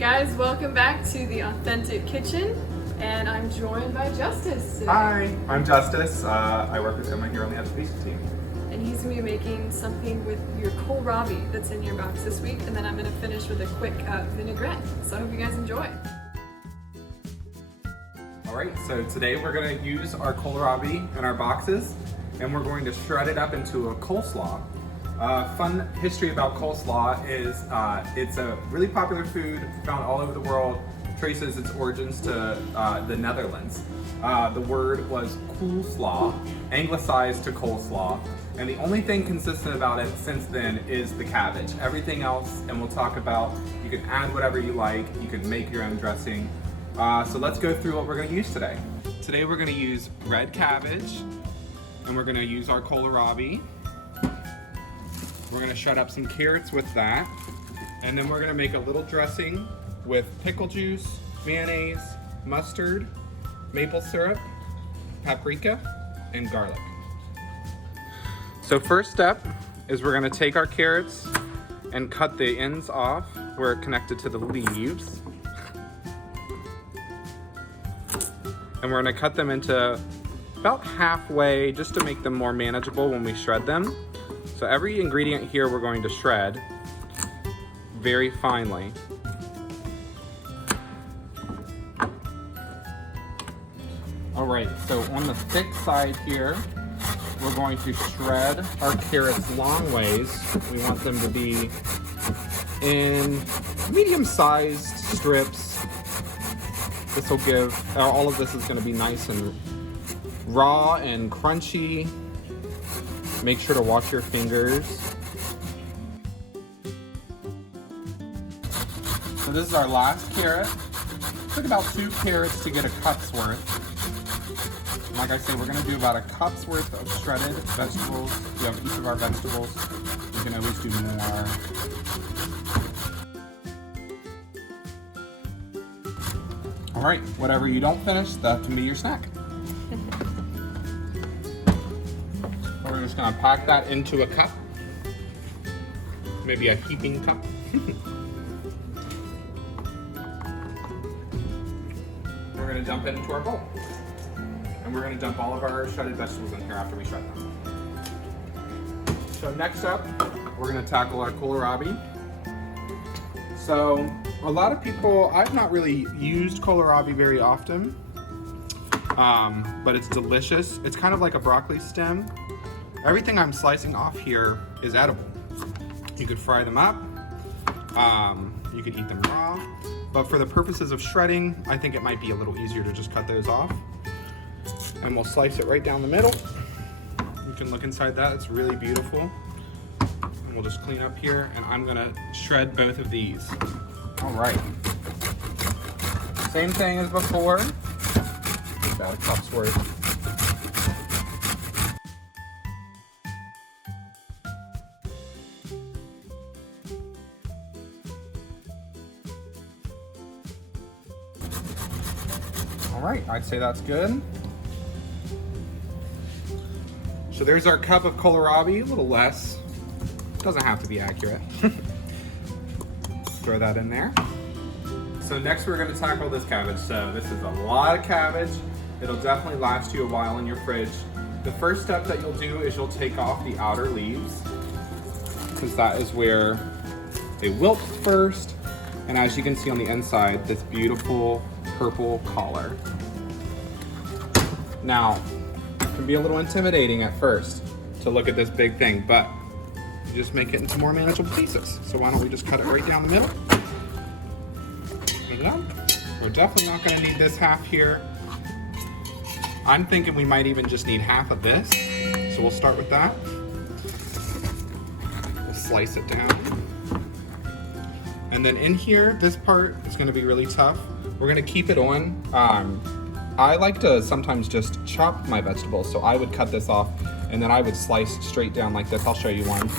guys, welcome back to the Authentic Kitchen, and I'm joined by Justice today. Hi, I'm Justice. I work with Emma here on the education team. And he's going to be making something with your Kohlrabi that's in your box this week, and then I'm going to finish with a quick vinaigrette. So I hope you guys enjoy. Alright, so today we're going to use our Kohlrabi in our boxes, and we're going to shred it up into a coleslaw. Fun history about coleslaw is it's a really popular food found all over the world, traces its origins to the Netherlands. The word was Coleslaw, anglicized to coleslaw, and the only thing consistent about it since then is the cabbage. Everything else, and we'll talk about, you can add whatever you like, you can make your own dressing. So let's go through what we're going to use today. Today we're going to use red cabbage, and we're going to use our Kohlrabi. We're going to shred up some carrots with that, and then we're going to make a little dressing with pickle juice, mayonnaise, mustard, maple syrup, paprika, and garlic. So first step is we're going to take our carrots and cut the ends off where it's connected to the leaves. And we're going to cut them into about halfway just to make them more manageable when we shred them. So every ingredient here we're going to shred very finely. All right, so on the thick side here, we're going to shred our carrots long ways. We want them to be in medium-sized strips. This will give, all of this is going to be nice and raw and crunchy. Make sure to wash your fingers. So this is our last carrot. It took about 2 carrots to get a cup's worth. And like I said, we're going to do about a cup's worth of shredded vegetables. We have each of our vegetables. You can always do more. All right, whatever you don't finish, that can be your snack. We're just gonna pack that into a cup, maybe a heaping cup. We're gonna dump it into our bowl. And we're gonna dump all of our shredded vegetables in here after we shred them. So next up, we're gonna tackle our kohlrabi. So a lot of people, I've not really used kohlrabi very often, but it's delicious. It's kind of like a broccoli stem. Everything I'm slicing off here is edible. You could fry them up, you could eat them raw, but for the purposes of shredding, I think it might be a little easier to just cut those off. And we'll slice it right down the middle. You can look inside that, it's really beautiful. And we'll just clean up here, and I'm gonna shred both of these. All right. Same thing as before, about a cup's worth. All right, I'd say that's good. So there's our cup of kohlrabi, a little less. Doesn't have to be accurate. Throw that in there. So next we're gonna tackle this cabbage. So this is a lot of cabbage. It'll definitely last you a while in your fridge. The first step that you'll do is you'll take off the outer leaves, because that is where they wilt first. And as you can see on the inside, this beautiful purple collar. Now, it can be a little intimidating at first to look at this big thing, but you just make it into more manageable pieces. So why don't we just cut it right down the middle? We're definitely not going to need this half here. I'm thinking we might even just need half of this. So we'll start with that. We'll slice it down. And then in here, this part is going to be really tough. We're going to keep it on. I like to sometimes just chop my vegetables, so I would cut this off and then I would slice straight down like this. I'll show you one.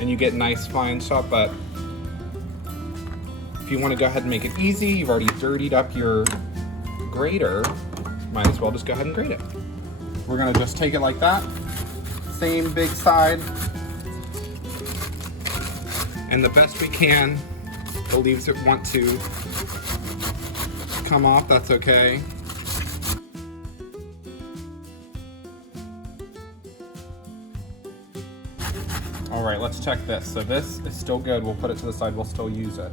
And you get nice fine chop, but if you want to go ahead and make it easy, you've already dirtied up your grater, might as well just go ahead and grate it. We're going to just take it like that. Same big side. And the best we can the leaves want to come off, that's okay. All right, let's check this. So this is still good. We'll put it to the side. We'll still use it.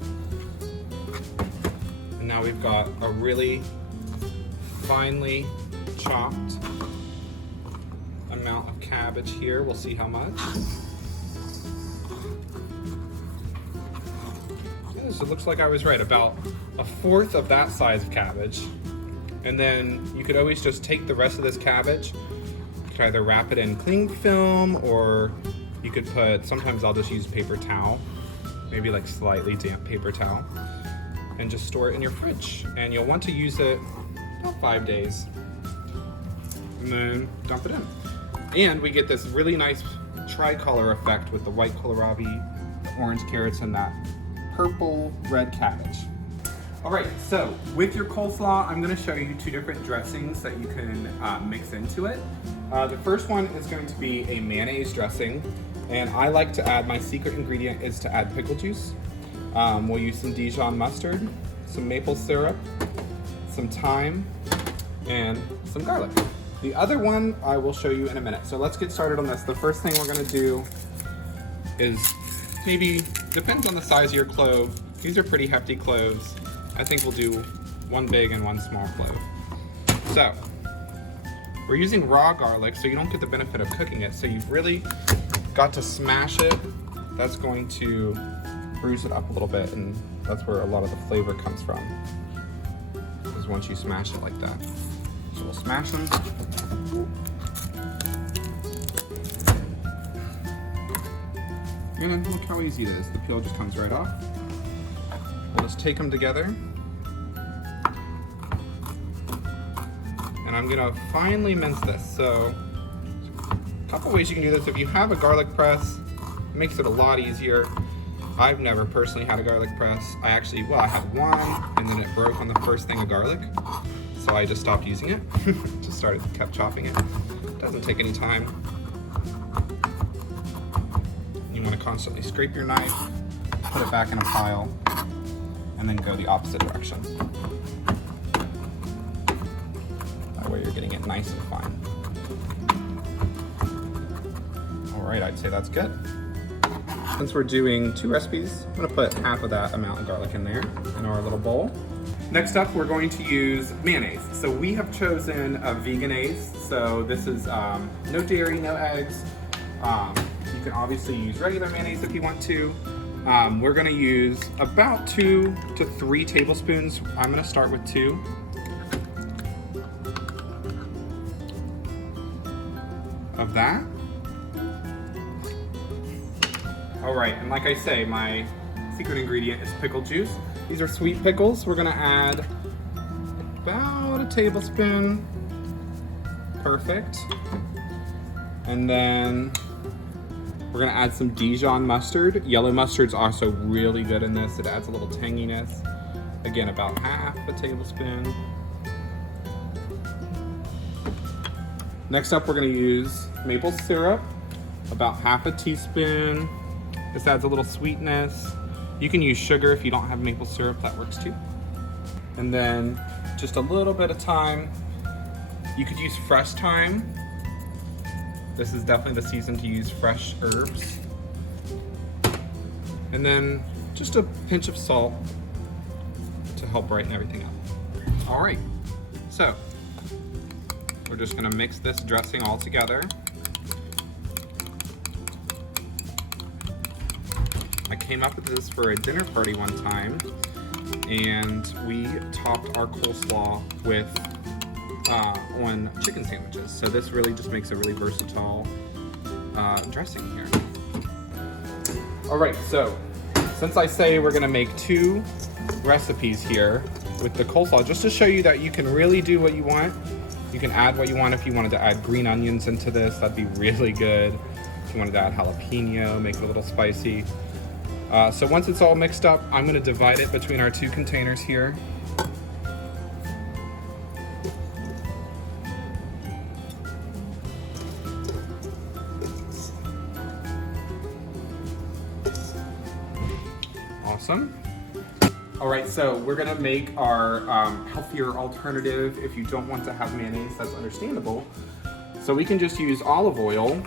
And now we've got a really finely chopped amount of cabbage here. We'll see how much. So it looks like I was right, about 1/4 of that size of cabbage. And then you could always just take the rest of this cabbage. You could either wrap it in cling film, or you could put, sometimes I'll just use paper towel, maybe like slightly damp paper towel, and just store it in your fridge. And you'll want to use it about 5 days. And then dump it in. And we get this really nice tricolor effect with the white kohlrabi, the orange carrots, and that purple red cabbage. All right, so with your coleslaw, I'm gonna show you 2 different dressings that you can mix into it. The first one is going to be a mayonnaise dressing, and I like to add, my secret ingredient is to add pickle juice. We'll use some Dijon mustard, some maple syrup, some thyme, and some garlic. The other one I will show you in a minute. So let's get started on this. The first thing we're gonna do is, maybe, depends on the size of your clove. These are pretty hefty cloves. I think we'll do 1 big and 1 small clove. So, we're using raw garlic, so you don't get the benefit of cooking it. So you've really got to smash it. That's going to bruise it up a little bit, and that's where a lot of the flavor comes from, is once you smash it like that. So we'll smash them. And then look how easy it is. The peel just comes right off. We'll just take them together. And I'm gonna finely mince this. So, a couple ways you can do this. If you have a garlic press, it makes it a lot easier. I've never personally had a garlic press. I actually, well, I had one, and then it broke on the first thing of garlic. So I just stopped using it. Just kept chopping it. Doesn't take any time. You want to constantly scrape your knife, put it back in a pile, and then go the opposite direction. That way you're getting it nice and fine. All right, I'd say that's good. Since we're doing 2 recipes, I'm gonna put half of that amount of garlic in there in our little bowl. Next up, we're going to use mayonnaise. So we have chosen a veganaise. So this is no dairy, no eggs. You can obviously use regular mayonnaise if you want to. We're gonna use about 2 to 3 tablespoons. I'm gonna start with 2. Of that. All right, and like I say, my secret ingredient is pickle juice. These are sweet pickles. We're gonna add about a tablespoon. Perfect. And then we're gonna add some Dijon mustard. Yellow mustard's also really good in this. It adds a little tanginess. Again, about half a tablespoon. Next up, we're gonna use maple syrup, about half a teaspoon. This adds a little sweetness. You can use sugar if you don't have maple syrup, that works too. And then just a little bit of thyme. You could use fresh thyme. This is definitely the season to use fresh herbs. And then just a pinch of salt to help brighten everything up. All right, so we're just gonna mix this dressing all together. I came up with this for a dinner party one time, and we topped our coleslaw with on chicken sandwiches. So this really just makes a really versatile dressing here. All right, so since I say we're gonna make 2 recipes here with the coleslaw, just to show you that you can really do what you want. You can add what you want. If you wanted to add green onions into this, that'd be really good. If you wanted to add jalapeno, make it a little spicy. So once it's all mixed up, I'm gonna divide it between our 2 containers here. Awesome. All right, so we're gonna make our healthier alternative. If you don't want to have mayonnaise, that's understandable. So we can just use olive oil.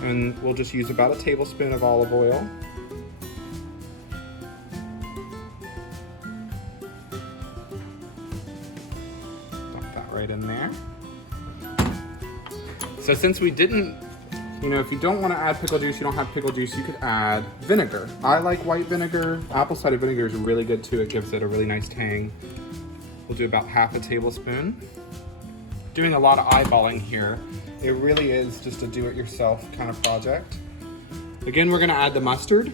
And we'll just use about a tablespoon of olive oil. Dump that right in there. So since we didn't, if you don't want to add pickle juice, you don't have pickle juice, you could add vinegar. I like white vinegar. Apple cider vinegar is really good too. It gives it a really nice tang. We'll do about half a tablespoon. Doing a lot of eyeballing here. It really is just a do-it-yourself kind of project. Again, we're gonna add the mustard.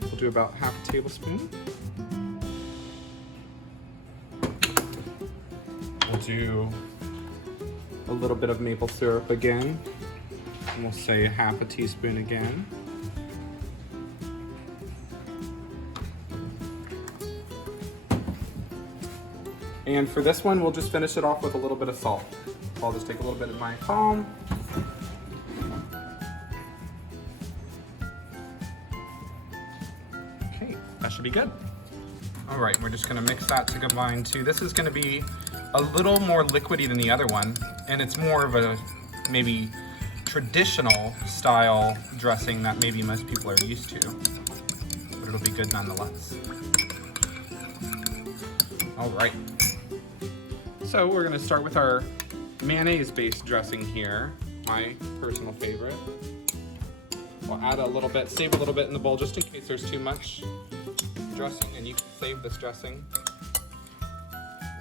We'll do about half a tablespoon. We'll do a little bit of maple syrup again. And we'll say half a teaspoon again. And for this one, we'll just finish it off with a little bit of salt. So I'll just take a little bit in my palm. Okay, that should be good. All right, we're just gonna mix that to combine too. This is gonna be a little more liquidy than the other one, and it's more of a maybe traditional style dressing that maybe most people are used to, but it'll be good nonetheless. All right. So we're gonna start with our mayonnaise-based dressing here, my personal favorite. We'll add a little bit, save a little bit in the bowl just in case there's too much dressing, and you can save this dressing.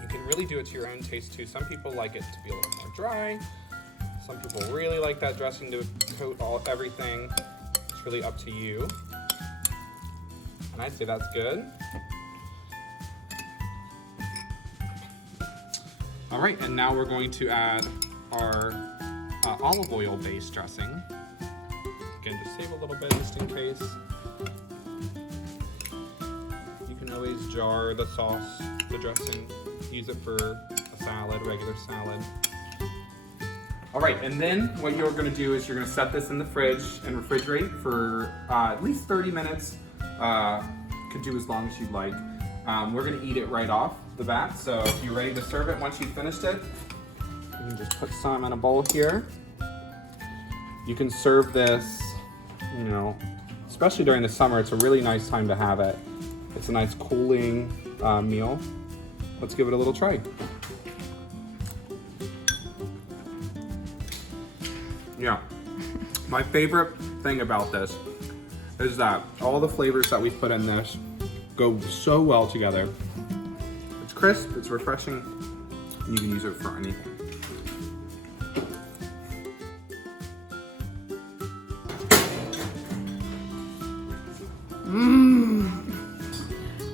You can really do it to your own taste too. Some people like it to be a little more dry. Some people really like that dressing to coat everything. It's really up to you. And I'd say that's good. All right, and now we're going to add our olive oil based dressing. Again, just save a little bit just in case. You can always jar the sauce, the dressing, use it for a salad, regular salad. All right, and then what you're gonna do is you're gonna set this in the fridge and refrigerate for at least 30 minutes. Could do as long as you'd like. We're gonna eat it right off the bat, so if you're ready to serve it once you've finished it, you can just put some in a bowl here. You can serve this, especially during the summer, it's a really nice time to have it. It's a nice cooling meal. Let's give it a little try. Yeah, my favorite thing about this is that all the flavors that we put in this go so well together. It's crisp, it's refreshing, and you can use it for anything.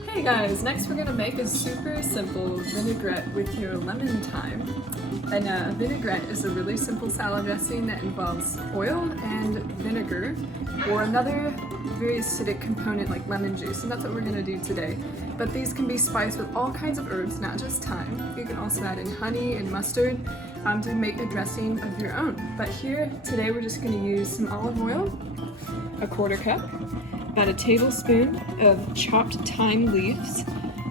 Hey guys, next we're gonna make a super simple vinaigrette with your lemon thyme. And a vinaigrette is a really simple salad dressing that involves oil and vinegar, or another very acidic component like lemon juice, and that's what we're gonna do today. But these can be spiced with all kinds of herbs, not just thyme. You can also add in honey and mustard to make a dressing of your own. But here, today we're just gonna use some olive oil, a 1/4 cup, about a tablespoon of chopped thyme leaves,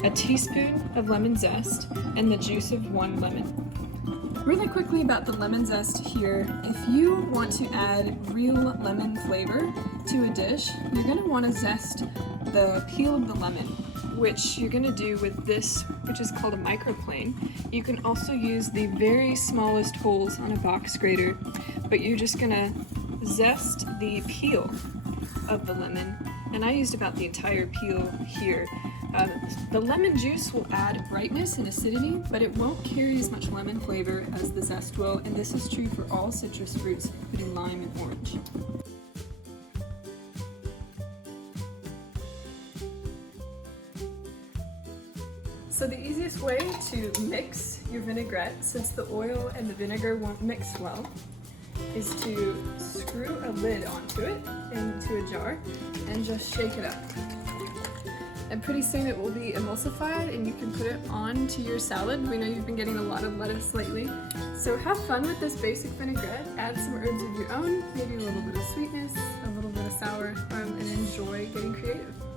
a teaspoon of lemon zest, and the juice of 1 lemon. Really quickly about the lemon zest here, if you want to add real lemon flavor to a dish, you're going to want to zest the peel of the lemon, which you're going to do with this, which is called a microplane. You can also use the very smallest holes on a box grater, but you're just going to zest the peel of the lemon, and I used about the entire peel here. The lemon juice will add brightness and acidity, but it won't carry as much lemon flavor as the zest will, and this is true for all citrus fruits, including lime and orange. So the easiest way to mix your vinaigrette, since the oil and the vinegar won't mix well, is to screw a lid onto it into a jar and just shake it up. And pretty soon it will be emulsified and you can put it onto your salad. We know you've been getting a lot of lettuce lately. So have fun with this basic vinaigrette. Add some herbs of your own, maybe a little bit of sweetness, a little bit of sour flour and enjoy getting creative.